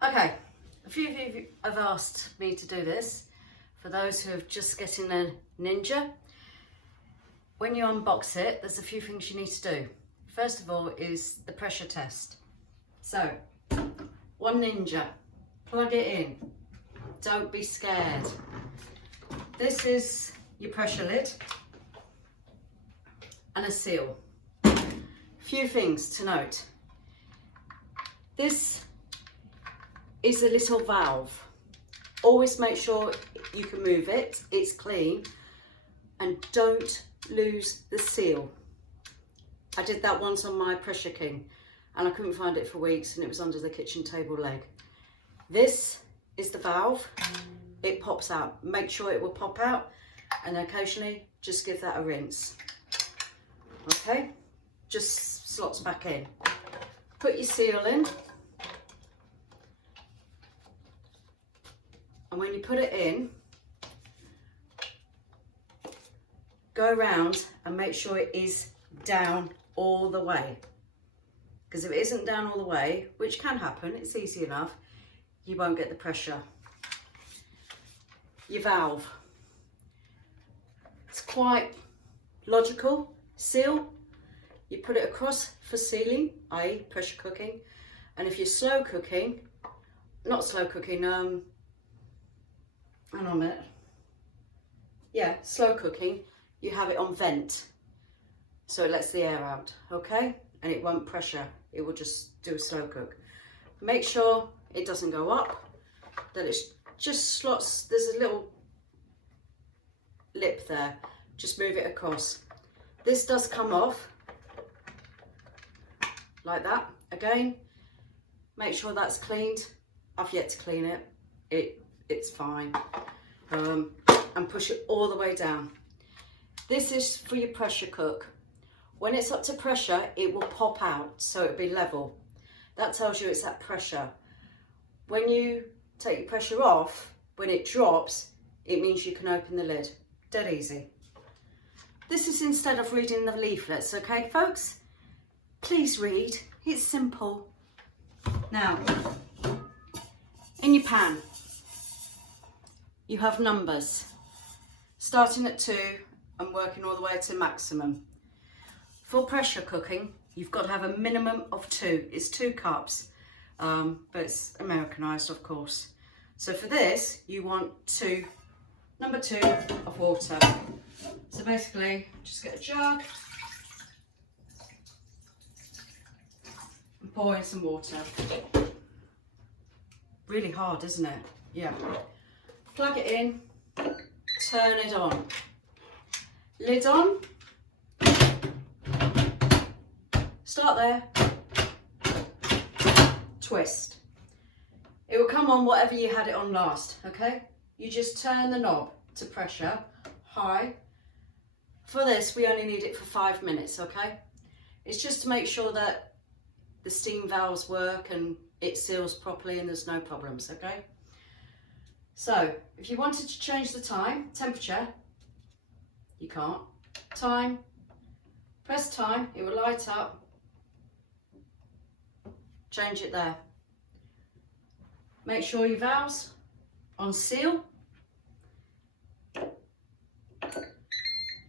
Okay, a few of you have asked me to do this. For those who have just getting a Ninja, when you unbox it, there's a few things you need to do. First of all is the pressure test. So, one Ninja, plug it in. Don't be scared. This is your pressure lid and a seal. Few things to note. This is a little valve. Always make sure you can move it, it's clean, and don't lose the seal. I did that once on my Pressure King and I couldn't find it for weeks and it was under the kitchen table leg. This is the valve, it pops out. Make sure it will pop out and occasionally just give that a rinse. Okay, just slots back in. Put your seal in. And when you put it in, go around and make sure it is down all the way. Because if it isn't down all the way, which can happen, it's easy enough, you won't get the pressure. Your valve. It's quite logical. Seal, you put it across for sealing, i.e. pressure cooking. And if you're slow cooking, not slow cooking, hang on a minute. Yeah, slow cooking, you have it on vent. So it lets the air out, okay? And it won't pressure, it will just do a slow cook. Make sure it doesn't go up, that it's just slots, there's a little lip there, just move it across. This does come off, like that. Again, make sure that's cleaned. I've yet to clean it, it's fine. And push it all the way down. This is for your pressure cook. When it's up to pressure, it will pop out, so it'll be level. That tells you it's at pressure. When you take your pressure off, when it drops, it means you can open the lid. Dead easy. This is instead of reading the leaflets, okay folks? Please read, it's simple. Now, in your pan, you have numbers, starting at 2 and working all the way to maximum. For pressure cooking, you've got to have a minimum of 2. It's 2 cups, but it's Americanized, of course. So for this, you want number 2 of water. So basically, just get a jug and pour in some water. Really hard, isn't it? Yeah. Plug it in, turn it on. Lid on. Start there. Twist. It will come on whatever you had it on last, okay? You just turn the knob to pressure, high. For this, we only need it for 5 minutes, okay? It's just to make sure that the steam valves work and it seals properly and there's no problems, okay? So, if you wanted to change the temperature, you can't. Time, press time, it will light up. Change it there. Make sure your valves on seal.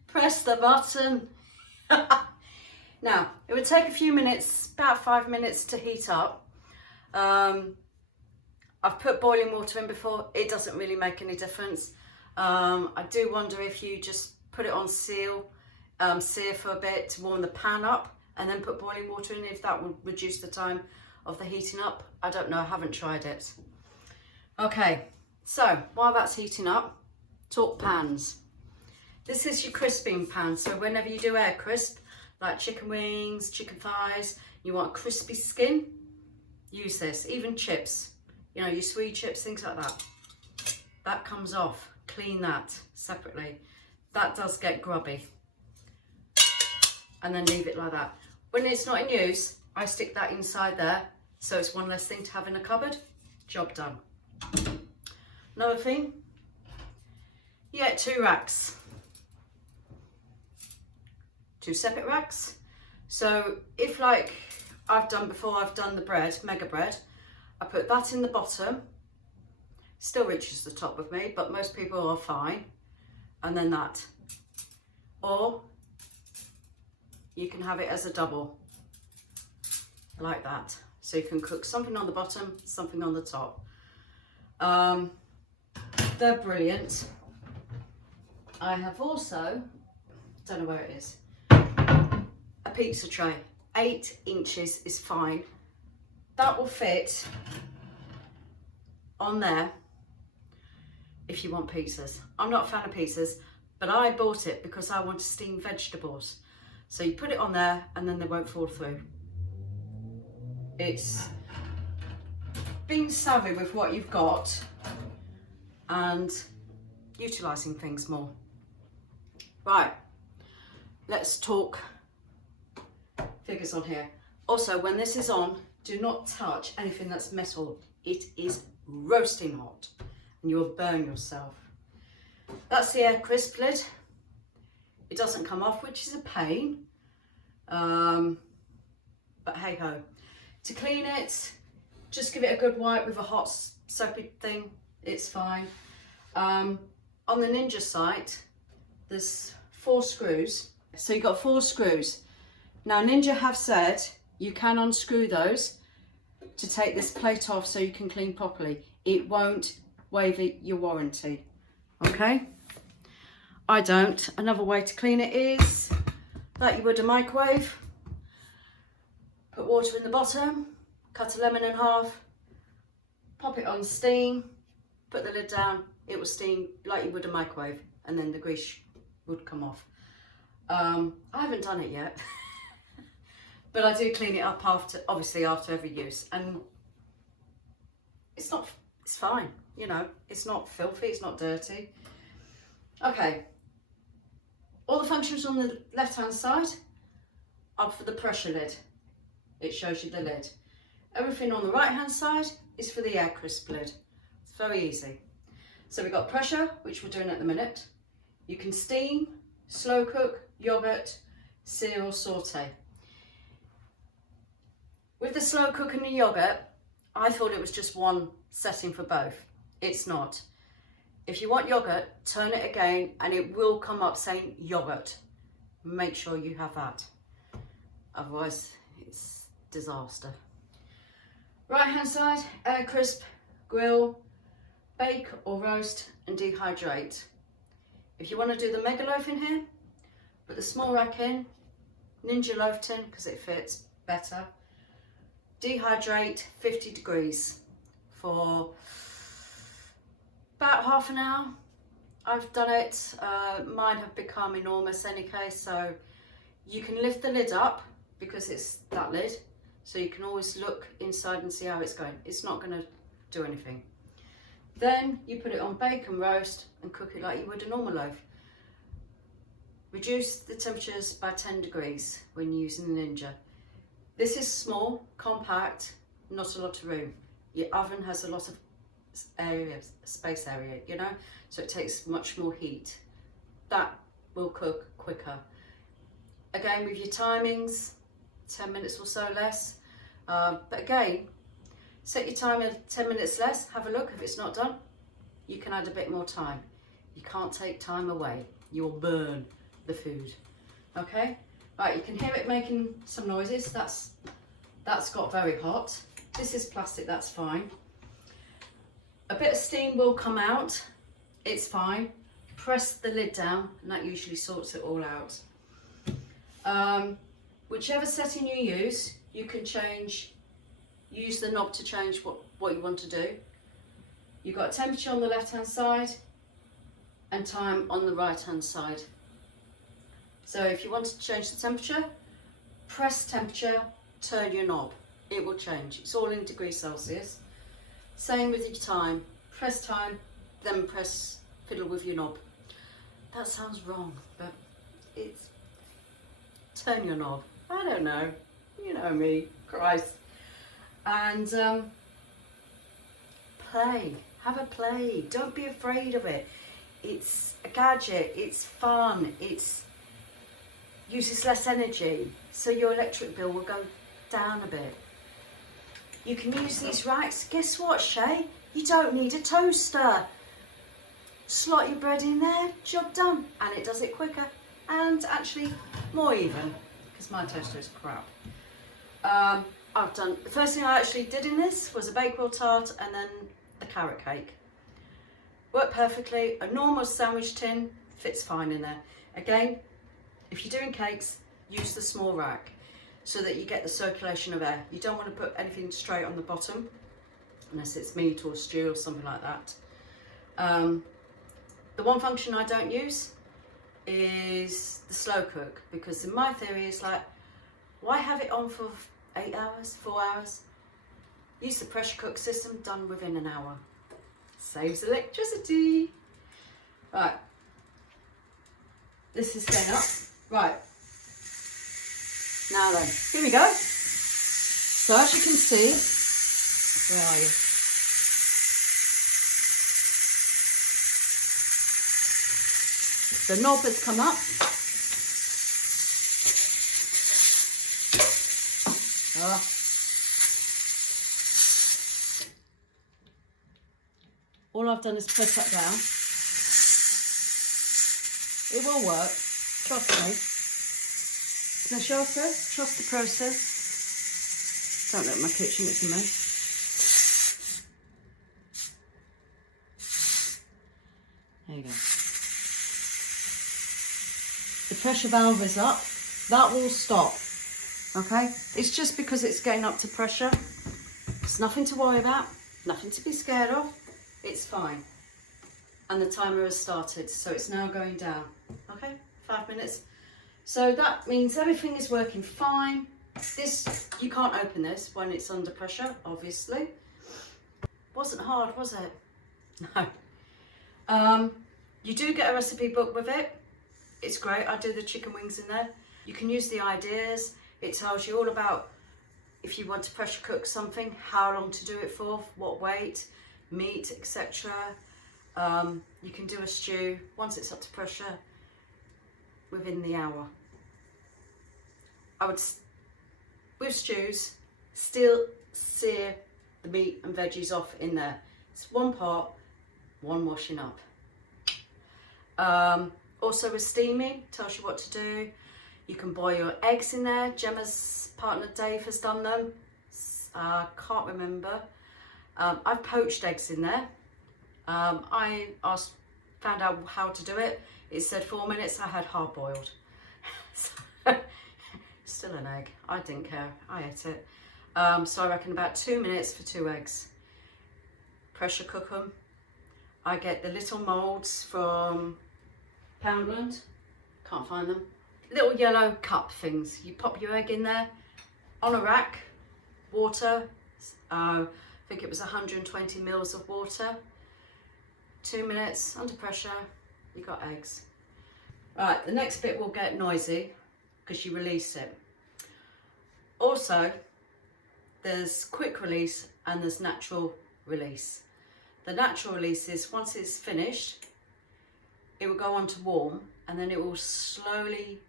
Press the button. Now, it would take a few minutes, about 5 minutes to heat up. I've put boiling water in before, it doesn't really make any difference. I do wonder if you just put it on sear for a bit to warm the pan up and then put boiling water in, if that would reduce the time of the heating up. I don't know, I haven't tried it. Okay, so while that's heating up, talk pans. This is your crisping pan, so whenever you do air crisp, like chicken wings, chicken thighs, you want a crispy skin, use this. Even chips, you know, your sweet chips, things like that. That comes off, clean that separately. That does get grubby. And then leave it like that. When it's not in use, I stick that inside there, so it's one less thing to have in a cupboard. Job done. Another thing, you get 2 racks. 2 separate racks. So if, like I've done before, I've done the bread, mega bread, I put that in the bottom, still reaches the top with me, but most people are fine. And then that. Or you can have it as a double, like that. So you can cook something on the bottom, something on the top. They're brilliant. I have also, don't know where it is, a pizza tray. 8 inches is fine. That will fit on there if you want pizzas. I'm not a fan of pizzas, but I bought it because I want to steam vegetables. So you put it on there and then they won't fall through. It's being savvy with what you've got and utilising things more. Right, let's talk figures on here. Also, when this is on, do not touch anything that's metal. It is roasting hot and you'll burn yourself. That's the air crisp lid. It doesn't come off, which is a pain. But hey ho. To clean it, just give it a good wipe with a hot soapy thing. It's fine. On the Ninja site, there's 4 screws. So you've got 4 screws. Now Ninja have said you can unscrew those to take this plate off so you can clean properly. It won't waive your warranty. Okay? I don't. Another way to clean it is like you would a microwave. Put water in the bottom, cut a lemon in half, pop it on steam, put the lid down, it will steam like you would a microwave, and then the grease would come off. I haven't done it yet, but I do clean it up after, obviously after every use, and it's fine, you know, it's not filthy, it's not dirty. Okay, all the functions on the left hand side are for the pressure lid. It shows you the lid. Everything on the right hand side is for the air crisp lid. It's very easy. So we've got pressure, which we're doing at the minute. You can steam, slow cook, yogurt, sear or saute. With the slow cook and the yogurt, I thought it was just one setting for both. It's not. If you want yogurt, turn it again and it will come up saying yogurt. Make sure you have that. Otherwise, it's disaster. Right hand side, air crisp, grill, bake or roast and dehydrate. If you want to do the mega loaf in here, put the small rack in, Ninja loaf tin because it fits better. Dehydrate 50 degrees for about half an hour. I've done it. Mine have become enormous any case, so you can lift the lid up because it's that lid, so you can always look inside and see how it's going. It's not going to do anything. Then you put it on bake and roast and cook it like you would a normal loaf. Reduce the temperatures by 10 degrees when using the Ninja. This is small, compact, not a lot of room. Your oven has a lot of space area, you know, so it takes much more heat. That will cook quicker. Again, with your timings, 10 minutes or so less. But again, set your timer 10 minutes less, have a look. If it's not done, you can add a bit more time. You can't take time away. You'll burn the food. Okay? Right, you can hear it making some noises. That's got very hot. This is plastic, that's fine. A bit of steam will come out. It's fine. Press the lid down and that usually sorts it all out. Whichever setting you use, you can use the knob to change what you want to do. You've got temperature on the left hand side and time on the right hand side. So if you want to change the temperature, press temperature, turn your knob. It will change. It's all in degrees Celsius. Same with your time. Press time, then fiddle with your knob. That sounds wrong, but it's turn your knob. I don't know. You know me. Christ. And play. Have a play. Don't be afraid of it. It's a gadget. It's fun. It uses less energy, so your electric bill will go down a bit. You can use these racks. Guess what, Shay? You don't need a toaster. Slot your bread in there, job done. And it does it quicker and actually more even, because my toaster is crap. The first thing I actually did in this was a Bakewell tart and then the carrot cake. Worked perfectly. A normal sandwich tin fits fine in there. Again, if you're doing cakes, use the small rack so that you get the circulation of air. You don't want to put anything straight on the bottom unless it's meat or stew or something like that. The one function I don't use is the slow cook, because in my theory it's like, why have it on for 8 hours, 4 hours? Use the pressure cook system, done within an hour. Saves electricity. Right, this is going up. Right, now then, here we go. So as you can see, where are you? The knob has come up. All I've done is press that down. It will work, trust me. Michelle says, trust the process. Don't look at my kitchen, it's a mess. There you go. The pressure valve is up. That will stop. Okay? It's just because it's getting up to pressure. It's nothing to worry about. Nothing to be scared of. It's fine. And the timer has started, so it's now going down. Okay? 5 minutes. So that means everything is working fine. This, you can't open this when it's under pressure, obviously. Wasn't hard, was it? No. You do get a recipe book with it. It's great. I do the chicken wings in there. You can use the ideas. It tells you all about if you want to pressure cook something, how long to do it for, what weight, meat, etc. You can do a stew once it's up to pressure within the hour. I would, with stews, still sear the meat and veggies off in there. It's one pot, one washing up. Also with steaming, tells you what to do. You can boil your eggs in there. Gemma's partner Dave has done them. Can't remember. I've poached eggs in there. I found out how to do it. It said 4 minutes. I had hard boiled. Still an egg. I didn't care. I ate it. So I reckon about 2 minutes for 2 eggs. Pressure cook them. I get the little moulds from Poundland. Can't find them. Little yellow cup things. You pop your egg in there on a rack. Water. I think it was 120 mils of water. 2 minutes under pressure. You got eggs. Right, the next bit will get noisy because you release it. Also, there's quick release and there's natural release. The natural release is once it's finished, it will go on to warm and then it will slowly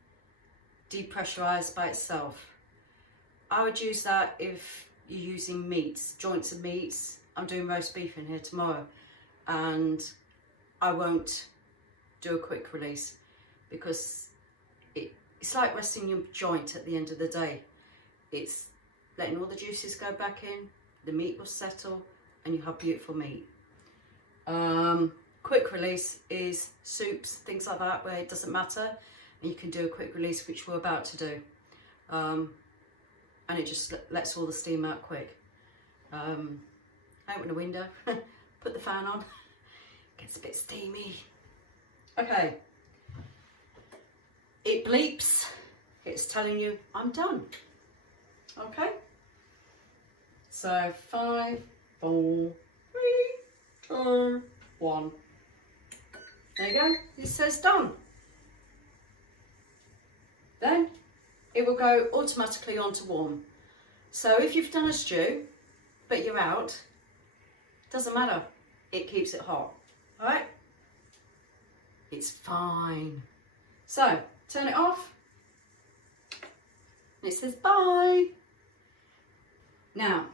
depressurize by itself. I would use that if you're using meats, joints of meats. I'm doing roast beef in here tomorrow and I won't do a quick release because it's like resting your joint at the end of the day. It's letting all the juices go back in, the meat will settle and you have beautiful meat. Quick release is soups, things like that, where it doesn't matter and you can do a quick release, which we're about to do. And it just lets all the steam out quick. Open the window, put the fan on, gets a bit steamy. Okay, it bleeps, it's telling you I'm done. Okay, so 5, 4, 3, 2, 1. There you go, it says done. Then it will go automatically on to warm. So if you've done a stew, but you're out, doesn't matter, it keeps it hot, all right? It's fine. So, turn it off. And it says bye. Now,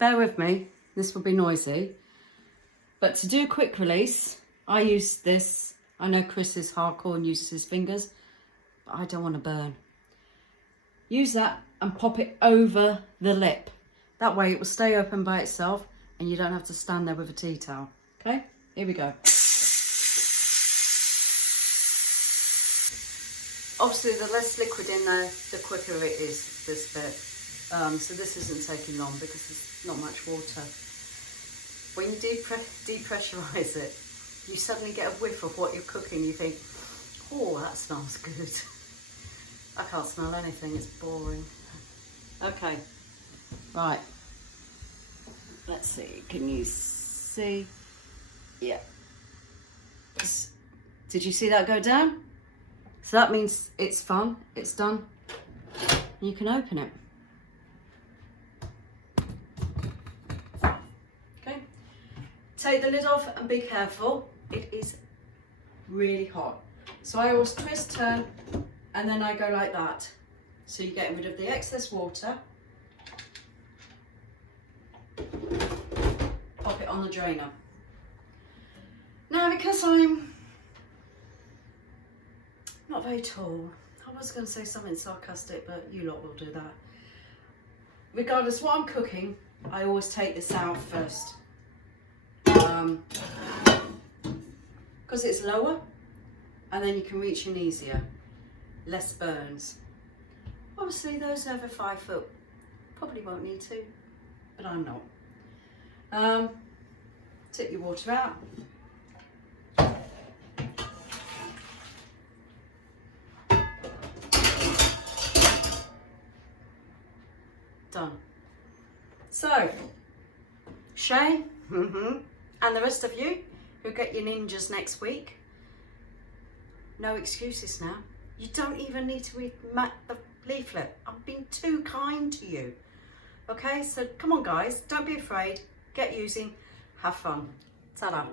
bear with me, this will be noisy. But to do a quick release, I use this. I know Chris is hardcore and uses his fingers, but I don't want to burn. Use that and pop it over the lip. That way it will stay open by itself and you don't have to stand there with a tea towel. Okay, here we go. Obviously the less liquid in there, the quicker it is, this bit. So this isn't taking long because there's not much water. When you depressurize it, you suddenly get a whiff of what you're cooking. You think, oh, that smells good. I can't smell anything, it's boring. Okay, right. Let's see, can you see? Yeah. Did you see that go down? So that means it's fun, it's done. You can open it. Okay. Take the lid off and be careful. It is really hot. So I always twist, turn, and then I go like that. So you're getting rid of the excess water. Pop it on the drainer. Now, because I'm not very tall, I was going to say something sarcastic, but you lot will do that. Regardless what I'm cooking, I always take this out first. Because it's lower, and then you can reach in easier. Less burns. Obviously those over 5 foot probably won't need to, but I'm not. Tip your water out. Done. So, Shay, and the rest of you who get your ninjas next week, no excuses now. You don't even need to read the leaflet. I've been too kind to you. Okay, so come on guys, don't be afraid. Get using, have fun. Ta-da.